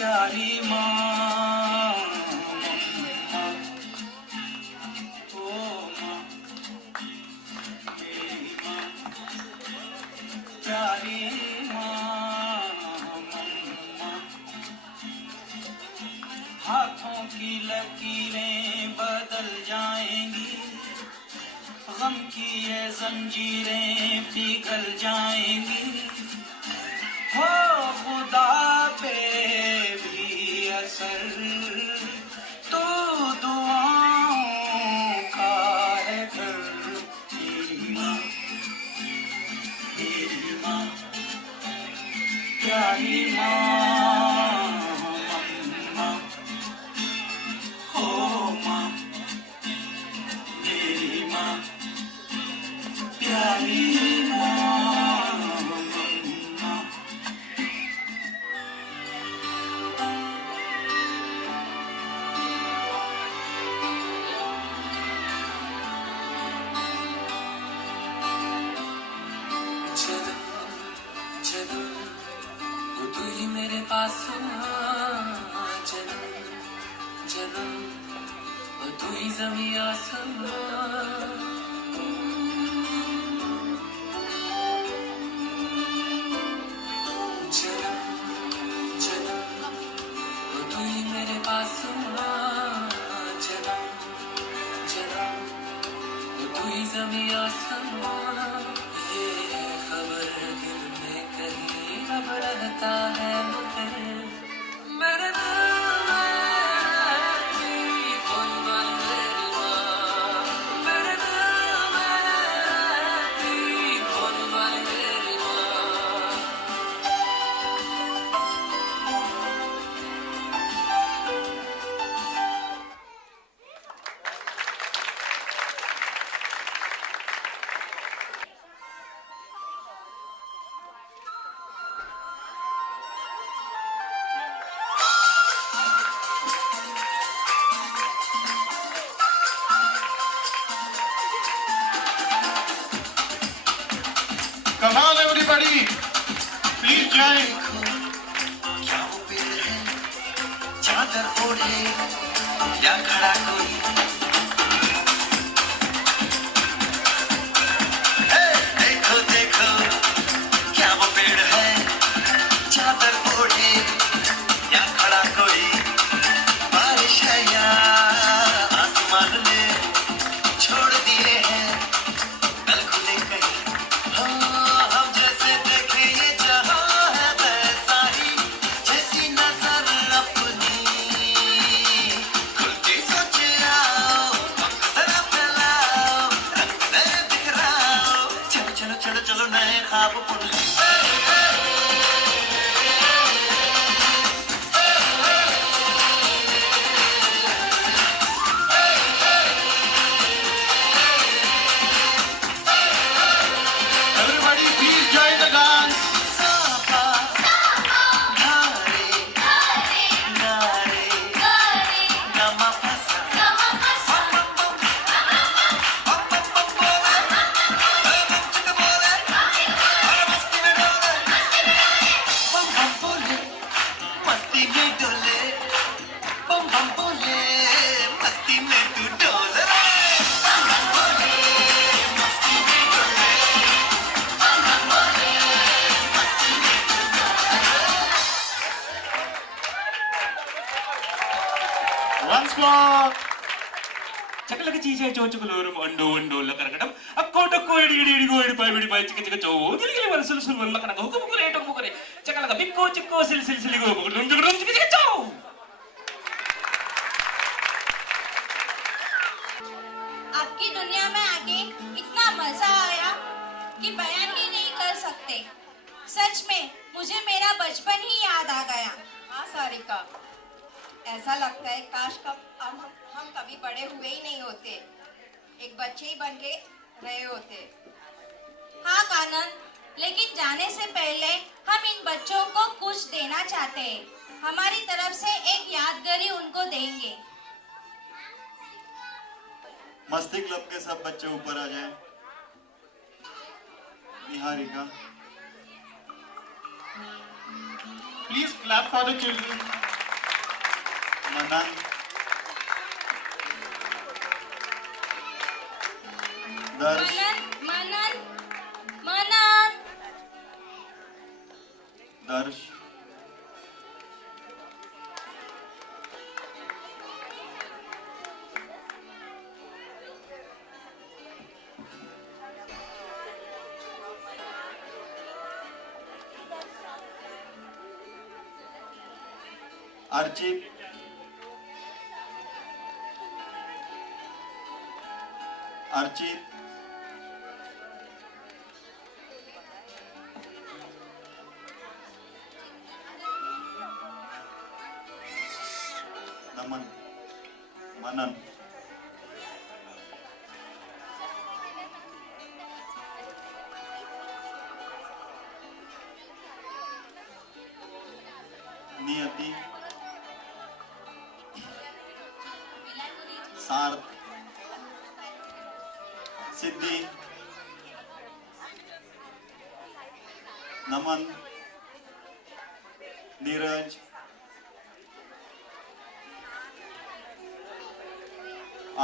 प्यारी माँ, ओ माँ, मेरी माँ, प्यारी माँ, हाथों की लकीरें बदल जाएंगी, गम की ये जंजीरें पिघल जाएंगी। हो खुदा पे भी असर तो दुआओं का है घर। मेरी माँ, मेरी माँ, प्यारी माँ, मम्मा, हो माँ, मेरी माँ, प्यारी माँ, मम्मा। आसमां जन्म जन्म वो तू ही मेरे पास जन्म जन्म वो तू ही ज़मीं आसमां ये खबर दिल में कहीं अब रहता है मुझे मेरे दिल में रहती कोई बात मेरी माँ मेरे दिल में रहती कोई बात मेरी माँ Come on, everybody! Please join. क्या वो पेड़ है चादर ओढ़े या खड़ा कोई हे, देखो देखो क्या वो पेड़ है चादर ओढ़े या खड़ा कोई बारिश है या आसमान ने छोड़ दिए हैं कल खुले कहीं हाँ हम जैसे देखे ये जहाँ है वैसा ही जैसी नजर अपनी खुलती सोच आओ जरा फैलाओ रंग नए बिखराओ चलो चलो चलो चलो नए ख्वाब बुन Everybody, please join the dance. Sapa धारे नारे नमा फसा मस्ती में डोले बम बम बोले मस्ती में तू डोले बम बम बोले मस्ती में डोले बम बम बोले मस्ती में तू Once more. చక్కలకి చీచే చోచుకులోరు వండు వండు కరగడం అక్కోటక్కో ఎడి ఎడి ఎడిగో ఎడిపై విడిపై చిక్క చిక్క చో గిలిగిలి వర సులుసులు వల్ల కనక హుకు ముకురే టొక్కు ముకురే చక్కలక బిక్కో చిక్కో సిల్ సిల్ సిలిగో ముకురు రుంజుకు రుంజుకు చిక్క చో आपकी दुनिया में आके इतना मजा आया कि बयान ही नहीं कर सकते। सच में मुझे मेरा बचपन ही याद आ गया। हाँ सारिका ऐसा लगता है काश हम कभी बड़े हुए ही नहीं होते एक बच्चे ही बन के रहे होते हाँ कानन, लेकिन जाने से पहले हम इन बच्चों को कुछ देना चाहते हैं। हमारी तरफ से एक यादगारी उनको देंगे। मस्ती क्लब के सब बच्चे ऊपर आ जाएं। Niharika, Please clap for the children. मनन, दर्श, मनन मनन मनन दर्श, अर्चित, अर्चित, नमन, मनन, नियति, सार्थ, सिद्धि, नमन, नीरज,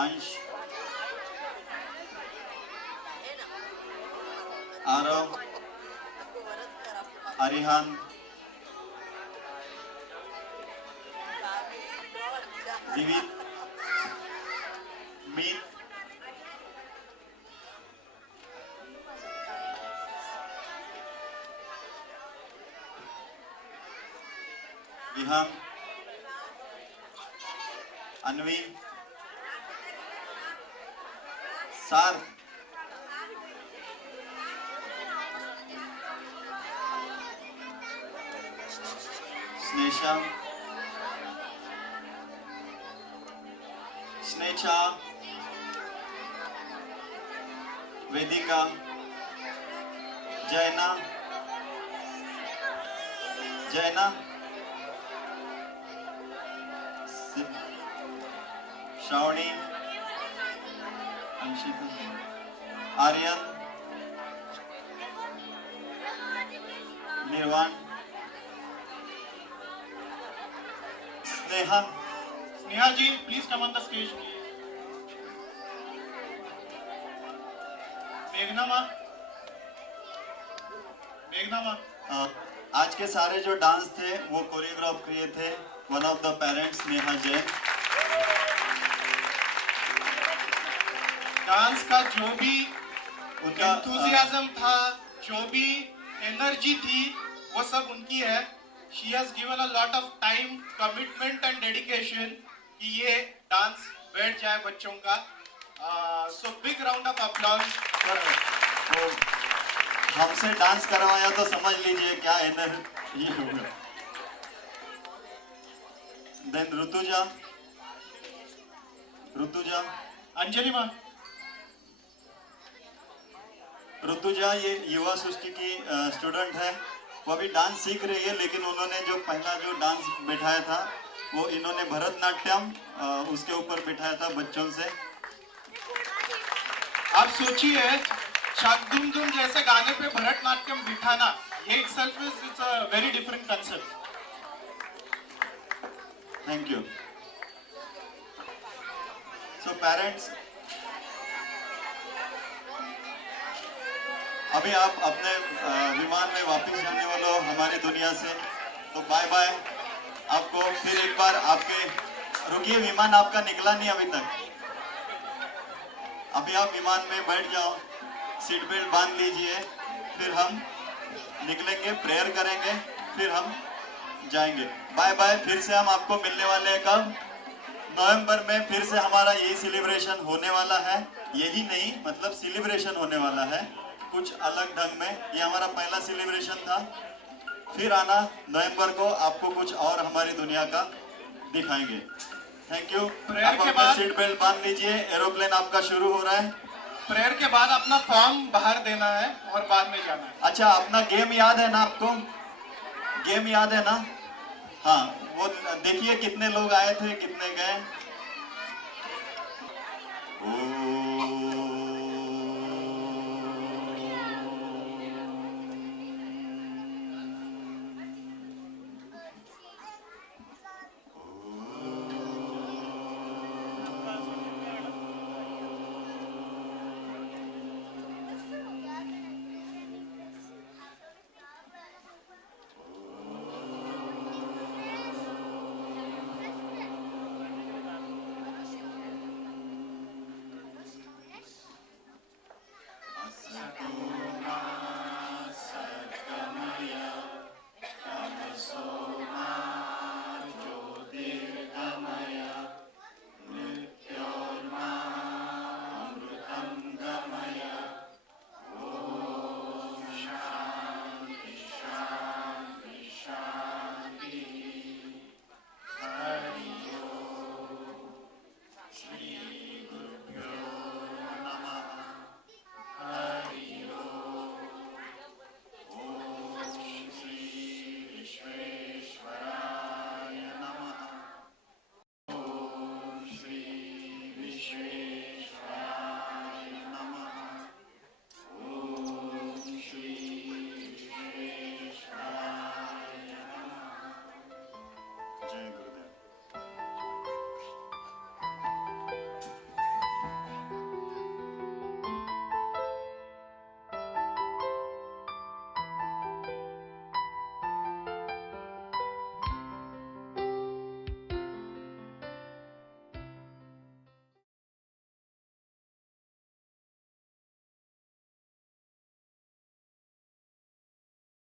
अंश, आरव, अरिहान, दिवित, मीत, विहान, अन्वी, सार, स्नेशा, स्नेचा, वेदिका, जैना, जैना, श्रावणी, अंशिता, आर्यन, निर्वाण, स्नेहा, स्नेहा जी, please come on the stage please. मेघना माँ, मेघना माँ, आज के सारे जो डांस थे वो कोरियोग्राफ किए थे one of the parents Neha Jain. Dance का जो भी उनका एंथुजियाज्म था, जो भी एनर्जी थी, वो सब उनकी है। She has given a lot of time, commitment and dedication कि ये डांस बैठ जाए बच्चों का। So big round of applause for her. तो हमसे डांस करवाया तो समझ लीजिए क्या एनर्जी होगा। देन ऋतुजा, ऋतुजा, अंजलि माँ, ऋतुजा ये युवा सृष्टि की स्टूडेंट है। वो अभी डांस सीख रही है, लेकिन उन्होंने जो पहला जो डांस बैठाया था वो इन्होंने भरतनाट्यम उसके ऊपर बैठाया था बच्चों से। आप सोचिए शाक दुम दुम जैसे गाने पे भरतनाट्यम बिठाना, ये itself is a very different concept. Thank you. So parents, अभी आप अपने विमान में वापस जाने वाले हो हमारी दुनिया से, तो बाय बाय। आपको फिर एक बार आपके, रुकिए विमान आपका निकला नहीं अभी तक। अभी आप विमान में बैठ जाओ, सीट बेल्ट बांध लीजिए, फिर हम निकलेंगे, प्रेयर करेंगे, फिर हम जाएंगे। Bye bye. फिर से हम आपको मिलने वाले हैं कब? नवंबर में फिर से हमारा यही सेलिब्रेशन होने वाला है। यही नहीं, मतलब सेलिब्रेशन होने वाला है कुछ अलग ढंग में। ये हमारा पहला सेलिब्रेशन था। फिर आना नवंबर को, आपको कुछ और हमारी दुनिया का दिखाएंगे। Thank you. आप अपना सीट बेल्ट बांध लीजिए, एरोप्लेन आपका शुरू हो रहा है। प्रेयर के बाद अपना फॉर्म बाहर देना है और बाद में जाना है। अच्छा, अपना गेम याद है ना आपको? गेम याद है ना? हाँ, वो देखिए कितने लोग आए थे, कितने गए।